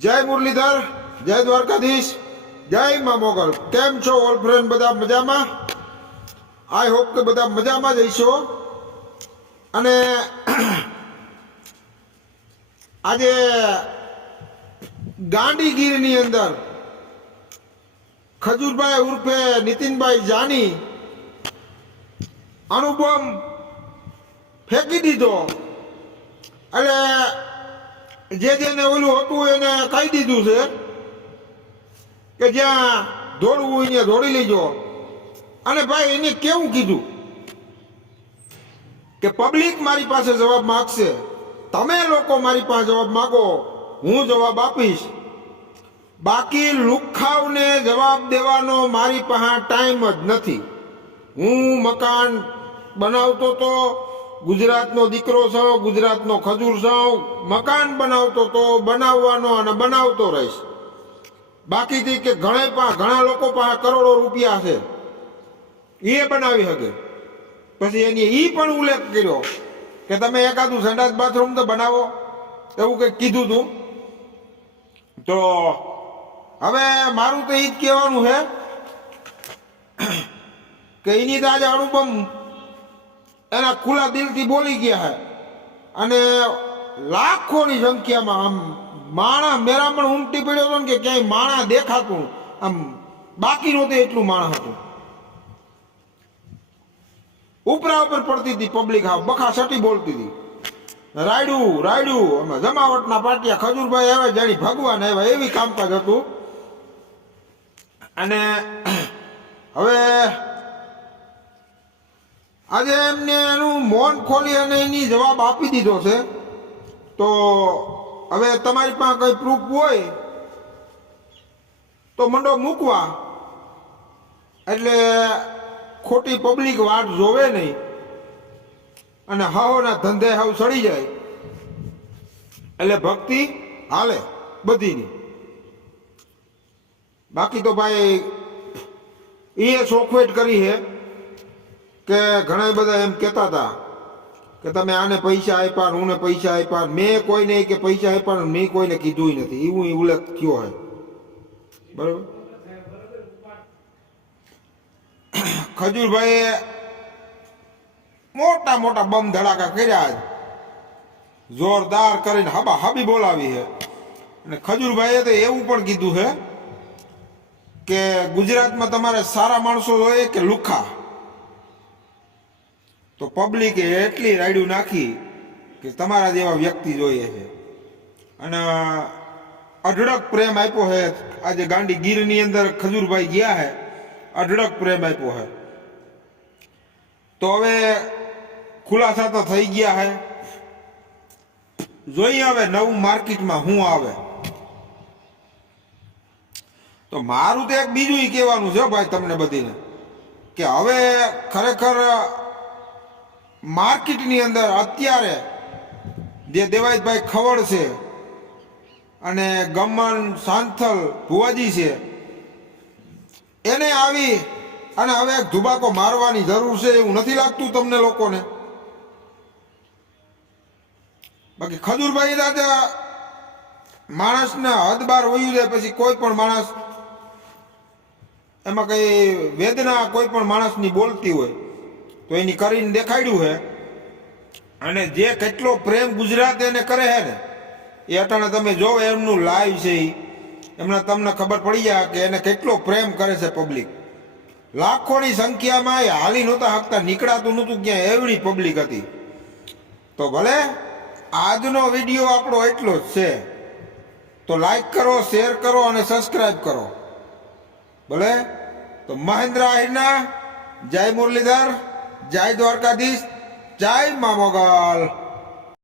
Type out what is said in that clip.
જય મુરલીધર, જય દ્વારકાધીશ, જય મા મોગલ। કેમ છો ઓલ ફ્રેન્ડ? બધા મજામાં? આઈ હોપ કે બધા મજામાં જ હશો। અને આજે ગાંડીગીરની અંદર ખજૂરભાઈ ઉર્ફે નીતિનભાઈ જાની અણુબોમ્બ ફેંકી દીધો। એટલે જેને ઓલું હતું એને કહી દીધું છે કે જ્યાં દોડવું અહીંયા દોડી લેજો। અને ભાઈ એને કેવું કીધું કે પબ્લિક મારી પાસે જવાબ માગશે, તમે લોકો મારી પાસે જવાબ માગો, હું જવાબ આપીશ। બાકી લુખાવને જવાબ દેવાનો મારી પાસે ટાઈમ જ નથી। હું મકાન બનાવતો તો, ગુજરાતનો દીકરો છું, ગુજરાતનો ખજૂર છું, મકાન બનાવતો તો બનાવવાનો અને બનાવતો રહીશ। બાકીથી કે ઘણા લોકો પાસે કરોડો રૂપિયા છે, એ બનાવી શકે। પછી એની ઈ પણ ઉલ્લેખ કર્યો કે તમે એકાદું સંડાસ બાથરૂમ તો બનાવો, એવું કંઈક કીધું તું। તો હવે મારું તો એ જ કહેવાનું છે કે એની તો આજે અણુબોમ્બ એના ખુલ્લા દિલથી બોલી ગયા છે। અને લાખોની સંખ્યામાં આમ માણસ મેરા પણ ઉમટી પડ્યો હતો ને કે ક્યાંય માણસ દેખાતું, આમ બાકી નહોતું એટલું માણસ હતું। ઉપરા ઉપર પડતી હતી પબ્લિક, હા બખા સટી બોલતી હતી, રાયડું રાયડું, અમે જમાવટના પાટિયા, ખજૂરભાઈ આવે જાણી ભગવાન આવ્યા, એવી કામકાજ હતું। અને હવે આજે એમને એનું મૌન ખોલી અને એની જવાબ આપી દીધો છે। તો હવે તમારી પાસે કઈ પ્રૂફ હોય તો મંડો મૂકવા, એટલે ખોટી પબ્લિક વાટ જોવે નહીં અને હાવના ધંધે હાવ સડી જાય, એટલે ભક્તિ હાલે બધીની। બાકી તો ભાઈ એ સોખવેટ કરી છે કે ઘણા બધા એમ કહેતા હતા કે તમે આને પૈસા આપ્યા, હું પૈસા આપ્યા। મેં કોઈને કે પૈસા આપ્યા મેં કોઈને કીધું નથી, એવું ઉલ્લેખ થયો હોય, બરોબર। ખજૂરભાઈએ મોટા મોટા બમ ધડાકા કર્યા, જોરદાર કરીને હબા હબી બોલાવી છે। અને ખજૂરભાઈએ તો એવું પણ કીધું છે કે ગુજરાતમાં તમારે સારા માણસો જોઈએ કે લુખા? તો પબ્લિકે એટલી રાયડું નાખી કે તમારા જેવા વ્યક્તિ જોઈએ છે। અને અઢળક પ્રેમ આપ્યો છે આજે ગાંડીગીરની અંદર ખજૂરભાઈ ગયા છે, અઢળક પ્રેમ આપ્યો છે। તો હવે ખુલાસા તો થઈ ગયા છે, જોઈએ હવે નવું માર્કેટમાં શું આવે। તો મારું તો એક બીજું કહેવાનું છે ભાઈ તમને બધીને કે હવે ખરેખર માર્કેટની અંદર અત્યારે જે દેવાયતભાઈ ખવડ છે અને ગમન સાંથલ ભુવાજી છે, એને આવી અને હવે એક ધુબાકો મારવાની જરૂર છે, એવું નથી લાગતું તમને લોકોને? બાકી ખજૂરભાઈ દાદા માણસને હદ બાર વયું જાય પછી કોઈ પણ માણસ એમાં કઈ વેદના કોઈ પણ માણસની બોલતી હોય તો એની કરીને દેખાડ્યું છે। અને જે કેટલો પ્રેમ ગુજરાત એને કરે છે ને એ અટાણે તમે જો એમનું લાઈવ છે, એમના તમને ખબર પડી જાય કે એને કેટલો પ્રેમ કરે છે પબ્લિક। લાખોની સંખ્યામાં એ હાલી નહોતા શકતા, નીકળાતું નહોતું ક્યાં, એવડી પબ્લિક હતી। તો ભલે આજનો વિડીયો આપણો એટલો જ છે, તો લાઈક કરો, શેર કરો અને સબસ્ક્રાઈબ કરો, ભલે। તો મહેન્દ્ર આહિરના જય મુરલીધર, જય દ્વારકાધીશ, જય મા મોગલ।